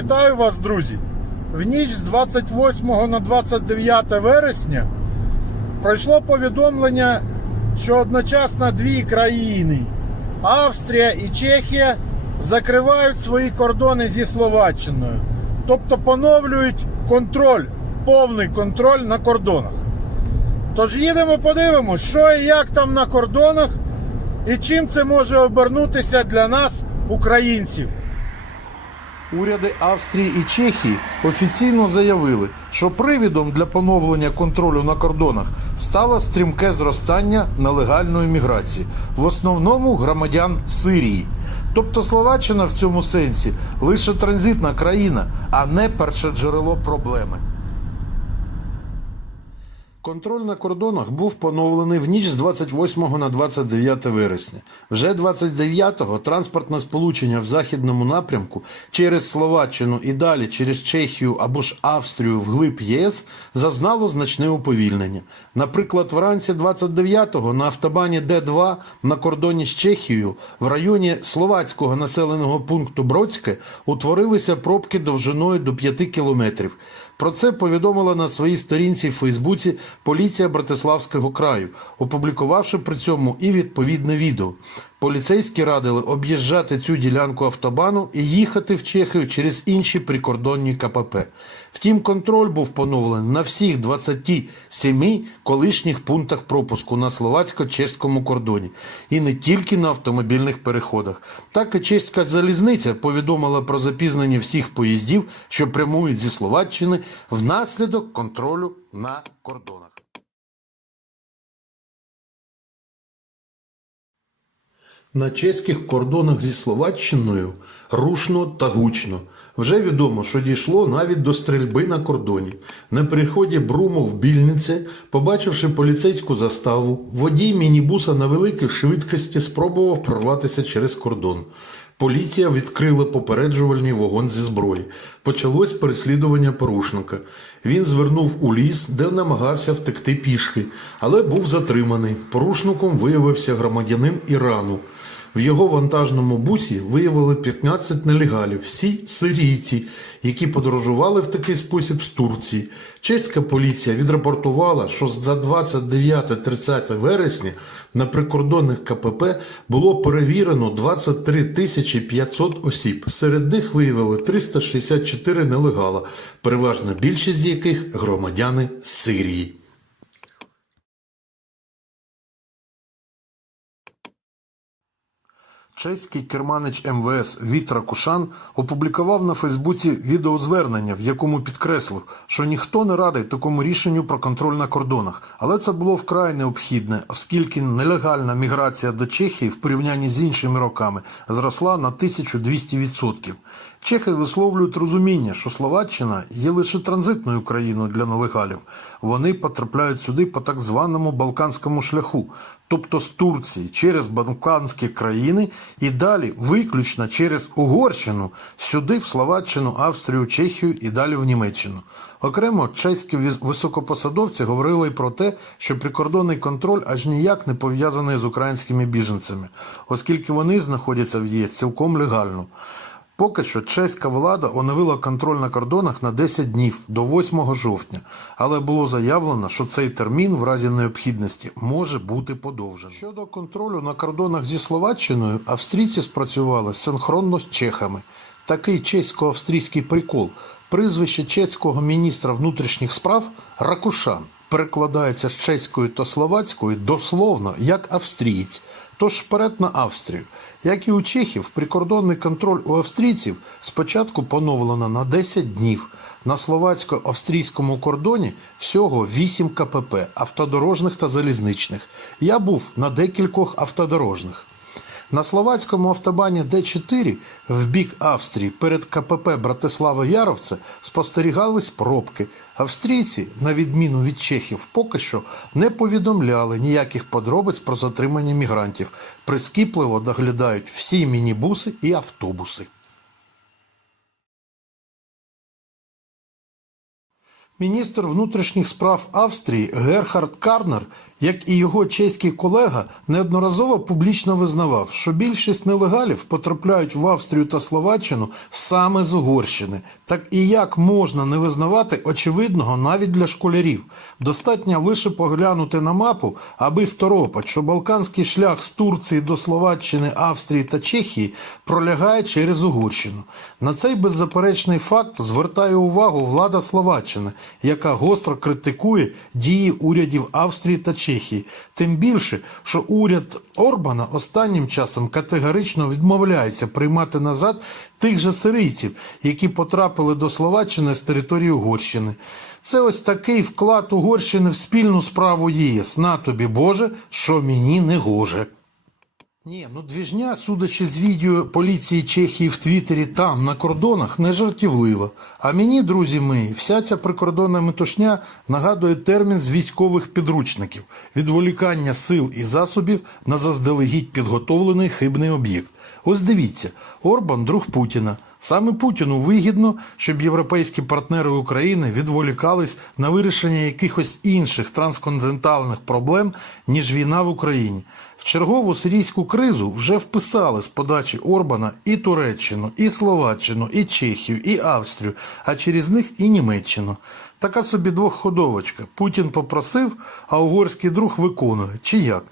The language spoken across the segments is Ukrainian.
Вітаю вас, друзі! В ніч з 28 на 29 вересня пройшло повідомлення, що одночасно дві країни Австрія і Чехія закривають свої кордони зі Словаччиною, тобто поновлюють контроль, повний контроль на кордонах. Тож їдемо, подивимось, що і як там на кордонах, і чим це може обернутися для нас, українців. Уряди Австрії і Чехії офіційно заявили, що привідом для поновлення контролю на кордонах стало стрімке зростання нелегальної міграції, в основному громадян Сирії. Тобто Словаччина в цьому сенсі лише транзитна країна, а не перше джерело проблеми. Контроль на кордонах був поновлений в ніч з 28 на 29 вересня. Вже 29-го транспортне сполучення в західному напрямку через Словаччину і далі через Чехію або ж Австрію вглиб ЄС зазнало значне уповільнення. Наприклад, вранці 29-го на автобані Д2 на кордоні з Чехією в районі словацького населеного пункту Бродське утворилися пробки довжиною до 5 кілометрів. Про це повідомила на своїй сторінці в Фейсбуці поліція Братиславського краю, опублікувавши при цьому і відповідне відео. Поліцейські радили об'їжджати цю ділянку автобану і їхати в Чехію через інші прикордонні КПП. Втім, контроль був поновлений на всіх 27 колишніх пунктах пропуску на словацько-чеському кордоні і не тільки на автомобільних переходах. Так і чеська залізниця повідомила про запізнення всіх поїздів, що прямують зі Словаччини внаслідок контролю на кордонах. На чеських кордонах зі Словаччиною рушно та гучно. Вже відомо, що дійшло навіть до стрільби на кордоні. На приході Брумо в Більнице, побачивши поліцейську заставу, водій мінібуса на великій швидкості спробував прорватися через кордон. Поліція відкрила попереджувальний вогонь зі зброї. Почалось переслідування порушника. Він звернув у ліс, де намагався втекти пішки, але був затриманий. Порушником виявився громадянин Ірану. В його вантажному бусі виявили 15 нелегалів, всі сирійці, які подорожували в такий спосіб з Турції. Чеська поліція відрапортувала, що за 29-30 вересня на прикордонних КПП було перевірено 23 тисячі 500 осіб. Серед них виявили 364 нелегала, переважна більшість з яких громадяни Сирії. Чеський керманич МВС Вітра Кушан опублікував на Фейсбуці відеозвернення, в якому підкреслив, що ніхто не радить такому рішенню про контроль на кордонах, але це було вкрай необхідне, оскільки нелегальна міграція до Чехії в порівнянні з іншими роками зросла на 1200%. Чехи висловлюють розуміння, що Словаччина є лише транзитною країною для нелегалів. Вони потрапляють сюди по так званому Балканському шляху, тобто з Турції через Балканські країни і далі виключно через Угорщину сюди в Словаччину, Австрію, Чехію і далі в Німеччину. Окремо, чеські високопосадовці говорили про те, що прикордонний контроль аж ніяк не пов'язаний з українськими біженцями, оскільки вони знаходяться в ЄС цілком легально. Поки що чеська влада оновила контроль на кордонах на 10 днів до 8 жовтня, але було заявлено, що цей термін в разі необхідності може бути подовжений. Щодо контролю на кордонах зі Словаччиною, австрійці спрацювали синхронно з чехами. Такий чесько-австрійський прикол. Прізвище чеського міністра внутрішніх справ Ракушан перекладається з чеської та словацької дословно як австрієць. Тож вперед на Австрію. Як і у чехів, прикордонний контроль у австрійців спочатку поновлено на 10 днів. На словацько-австрійському кордоні всього 8 КПП автодорожних та залізничних. Я був на декількох автодорожних. На словацькому автобані Д4 в бік Австрії перед КПП Братислава Яровце спостерігались пробки. Австрійці, на відміну від чехів, поки що не повідомляли ніяких подробиць про затримання мігрантів. Прискіпливо доглядають всі мінібуси і автобуси. Міністр внутрішніх справ Австрії Герхард Карнер, як і його чеський колега, неодноразово публічно визнавав, що більшість нелегалів потрапляють в Австрію та Словаччину саме з Угорщини. Так і як можна не визнавати очевидного навіть для школярів? Достатньо лише поглянути на мапу, аби второпати, що Балканський шлях з Турції до Словаччини, Австрії та Чехії пролягає через Угорщину. На цей беззаперечний факт звертає увагу влада Словаччини, яка гостро критикує дії урядів Австрії та Чехії. Тим більше, що уряд Орбана останнім часом категорично відмовляється приймати назад тих же сирійців, які потрапили до Словаччини з території Угорщини. Це ось такий вклад Угорщини в спільну справу ЄС. На тобі Боже, що мені не гоже. Ні, ну двіжня, судячи з відео поліції Чехії в Твіттері там, на кордонах, не жартівлива. А мені, друзі мої, вся ця прикордонна метушня нагадує термін з військових підручників відволікання сил і засобів на заздалегідь підготовлений хибний об'єкт. Ось дивіться, Орбан друг Путіна. Саме Путіну вигідно, щоб європейські партнери України відволікались на вирішення якихось інших трансконтинентальних проблем, ніж війна в Україні. В чергову сирійську кризу вже вписали з подачі Орбана і Туреччину, і Словаччину, і Чехію, і Австрію, а через них і Німеччину. Така собі двохходовочка. Путін попросив, а угорський друг виконує. Чи як?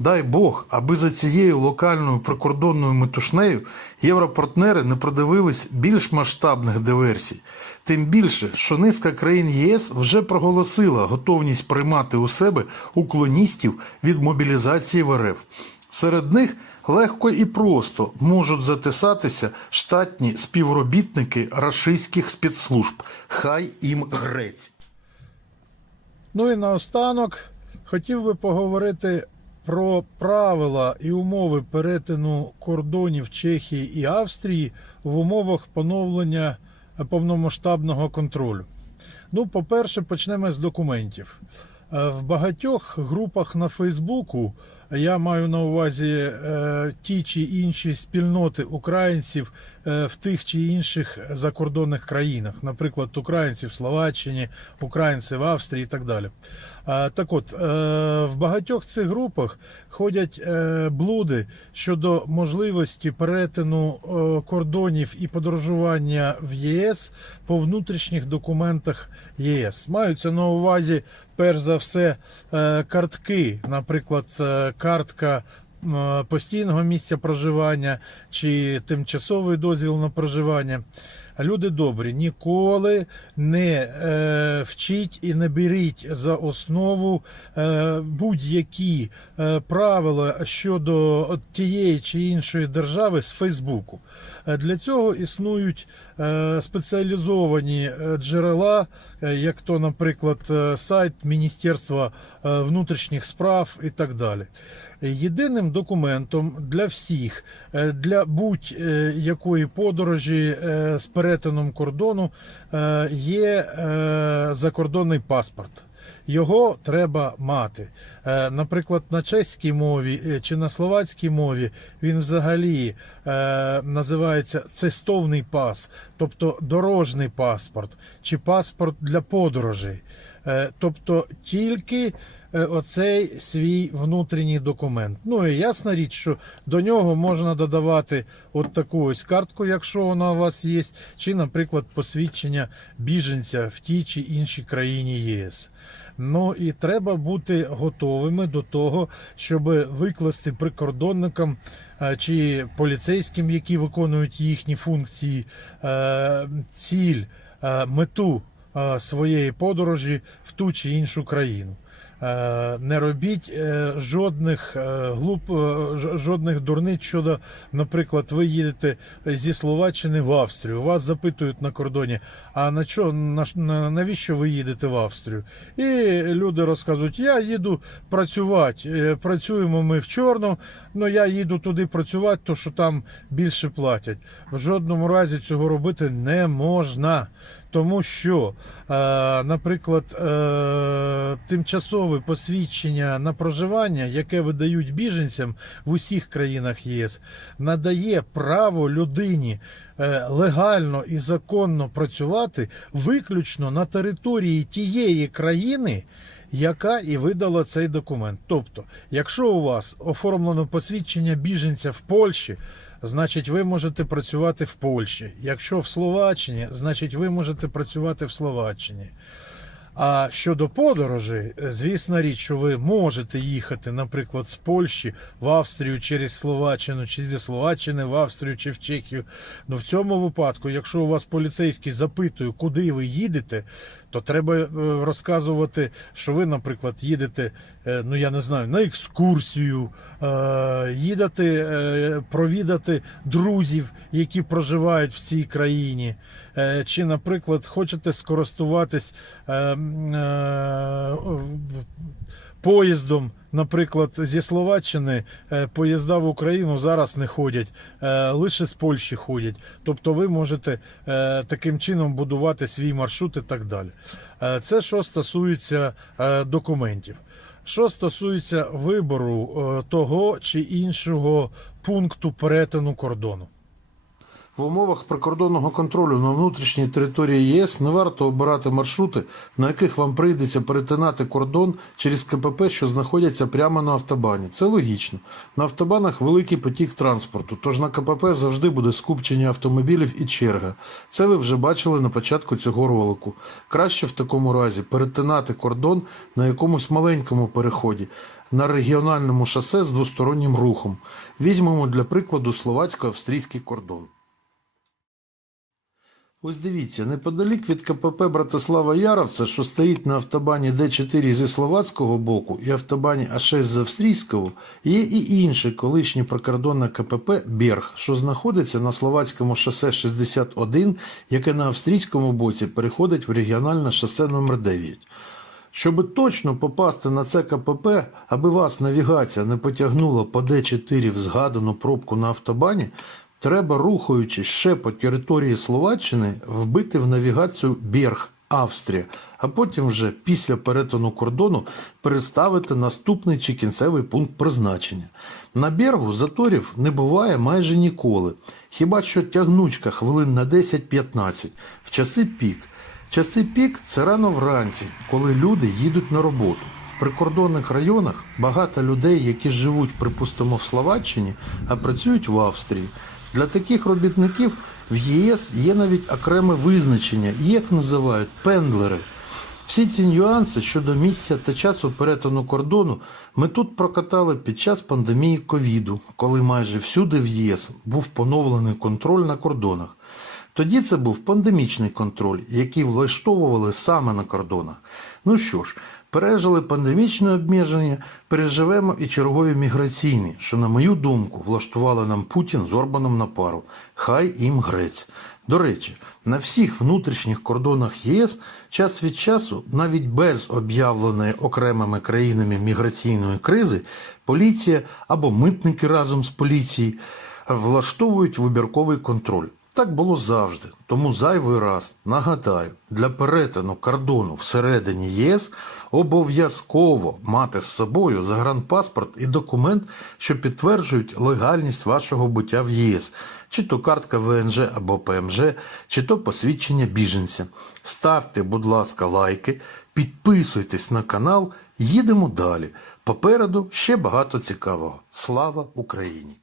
Дай Бог, аби за цією локальною прикордонною метушнею європартнери не продивились більш масштабних диверсій. Тим більше, що низка країн ЄС вже проголосила готовність приймати у себе уклоністів від мобілізації в РФ. Серед них легко і просто можуть затисатися штатні співробітники рашистських спецслужб. Хай їм грець. Ну і наостанок хотів би поговорити про правила і умови перетину кордонів Чехії і Австрії в умовах поновлення повномасштабного контролю. Ну, по-перше, почнемо з документів. Е, В багатьох групах на Фейсбуку я маю на увазі е, ті чи інші спільноти українців е, в тих чи інших закордонних країнах, наприклад, українці в Словаччині, українці в Австрії і так далі. Так от, е, в багатьох цих групах ходять блуди щодо можливості перетину кордонів і подорожування в ЄС по внутрішніх документах ЄС. Маються на увазі, перш за все, е, картки, наприклад, е, картка. М, Постійного місця проживання чи тимчасовий дозвіл на проживання. Люди добрі, ніколи не е, вчіть і не беріть за основу е, будь-які е, правила щодо тієї чи іншої держави з Фейсбуку. Е, Для цього існують е, спеціалізовані е, джерела, е, як то, наприклад, е, сайт Міністерства е, внутрішніх справ і так далі. Єдиним документом для всіх, е, для будь-якої подорожі е, з перетином кордону е, є закордонний паспорт. Його треба мати. Наприклад, на чеській мові чи на словацькій мові він взагалі називається цестовний пас, тобто дорожній паспорт чи паспорт для подорожей. Е, Тобто тільки е, оцей свій внутрішній документ. Ну і ясна річ, що до нього можна додавати от таку ось картку, якщо вона у вас є, чи, наприклад, посвідчення біженця в тій чи іншій країні ЄС. Ну і треба бути готовими до того, щоб викласти прикордонникам е, чи поліцейським, які виконують їхні функції, ціль, мету своєї подорожі в ту чи іншу країну. Е, Не робіть е, жодних е, глуп, е, жодних дурниць щодо, наприклад, ви їдете зі Словаччини в Австрію. Вас запитують на кордоні, а на що на, на- навіщо ви їдете в Австрію? І люди розказують, я їду працювати. Е, Працюємо ми в чорну, але я їду туди працювати, то що там більше платять. В жодному разі цього робити не можна. Тому що, е, наприклад, е, тимчасове посвідчення на проживання, яке видають біженцям в усіх країнах ЄС, надає право людині легально і законно працювати виключно на території тієї країни, яка і видала цей документ. Тобто, якщо у вас оформлено посвідчення біженця в Польщі, значить ви можете працювати в Польщі. Якщо в Словаччині, значить ви можете працювати в Словаччині. А щодо подорожей, звісна річ, що ви можете їхати, наприклад, з Польщі в Австрію через Словаччину, чи зі Словаччини в Австрію чи в Чехію. Ну в цьому випадку, якщо у вас поліцейський запитує, куди ви їдете, то треба е, розказувати, що ви, наприклад, їдете, е, ну я не знаю, на екскурсію, е, їдете провідати друзів, які проживають в цій країні. Чи, наприклад, хочете скористуватись поїздом, наприклад, зі Словаччини е, поїзда в Україну зараз не ходять, е, лише з Польщі ходять. Тобто ви можете е, таким чином будувати свій маршрут і так далі. Це що стосується документів. Що стосується вибору того чи іншого пункту перетину кордону. В умовах прикордонного контролю на внутрішній території ЄС не варто обирати маршрути, на яких вам прийдеться перетинати кордон через КПП, що знаходяться прямо на автобані. Це логічно. На автобанах великий потік транспорту, тож на КПП завжди буде скупчення автомобілів і черга. Це ви вже бачили на початку цього ролику. Краще в такому разі перетинати кордон на якомусь маленькому переході. На регіональному шосе з двостороннім рухом. Візьмемо для прикладу словацько-австрійський кордон. Ось дивіться, неподалік від КПП Братислава Яровця, що стоїть на автобані Д4 зі словацького боку і автобані А6 з австрійського, є і інше колишнє прикордонне КПП Берг, що знаходиться на словацькому шосе 61, яке на австрійському боці переходить в регіональне шосе номер 9. Щоб точно попасти на це КПП, аби вас навігація не потягнула по Д4 в згадану пробку на автобані, треба, рухаючись ще по території Словаччини, вбити в навігацію Берг, Австрія, а потім вже після перетину кордону переставити наступний чи кінцевий пункт призначення. На Бергу заторів не буває майже ніколи, хіба що тягнучка хвилин на 10-15 в часи пік. Часи пік це рано вранці, коли люди їдуть на роботу. В прикордонних районах багато людей, які живуть, припустимо, в Словаччині, а працюють в Австрії. Для таких робітників в ЄС є навіть окреме визначення, їх називають пендлери. Всі ці нюанси щодо місця та часу перетину кордону ми тут прокатали під час пандемії ковіду, коли майже всюди в ЄС був поновлений контроль на кордонах. Тоді це був пандемічний контроль, який влаштовували саме на кордонах. Ну що ж, пережили пандемічне обмеження, переживемо і чергові міграційні, що, на мою думку, влаштували нам Путін з Орбаном на пару. Хай їм грець. До речі, на всіх внутрішніх кордонах ЄС час від часу, навіть без об'явленої окремими країнами міграційної кризи, поліція або митники разом з поліцією влаштовують вибірковий контроль. Так було завжди. Тому зайвий раз нагадаю, для перетину кордону всередині ЄС обов'язково мати з собою загранпаспорт і документ, що підтверджують легальність вашого буття в ЄС, чи то картка ВНЖ або ПМЖ, чи то посвідчення біженця. Ставте, будь ласка, лайки, підписуйтесь на канал, їдемо далі. Попереду ще багато цікавого. Слава Україні!